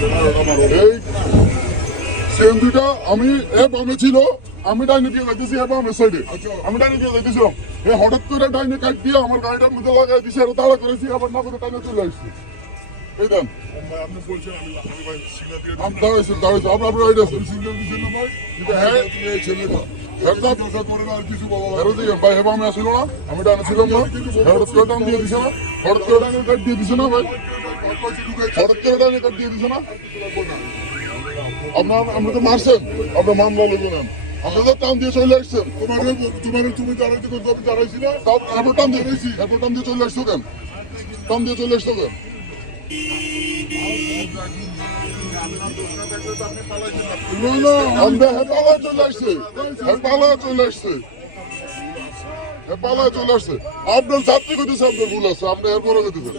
এই সিএনজিটা আমি বামে ছিল, আমি ডাইনে দিয়ে যাইতেছি, বামের সাইডে আমি ডাইনে দিয়ে যাইতেছিলাম। হঠাৎ করে ডাইনে কাট দিয়ে আমার গাড়িটার মধ্যে লাগাই দিছে, আর তাড়া করেছি, আবার না করে ডাইনে চলে আসছি। এই দেন দাঁড়াইছে আপনার রাইড আছে। ভাই হেবা আমি আসিল না, আমি ডানে ছিলাম না, হঠাৎ করে ডান দিয়ে দিছে না, হঠাৎ করে ডাইনে কাট দিয়ে দিছে না ভাই, হঠাৎ করে ডাইনে কাট দিয়ে দিছে না। আপনি তো মারছেন, আপনার মামলা লেগে আপনাদের টান দিয়ে চলে আসছেন। তুমি দাঁড়াইছি না, তারপর টান দিয়ে গেছি, তারপর টান দিয়ে চলে আসছো কেন? টান দিয়ে চলে আসছো কেন? আপনার যাত্রী করতেছে, আপনার ভুল আছে, আপনি এরপরে যেতেছেন।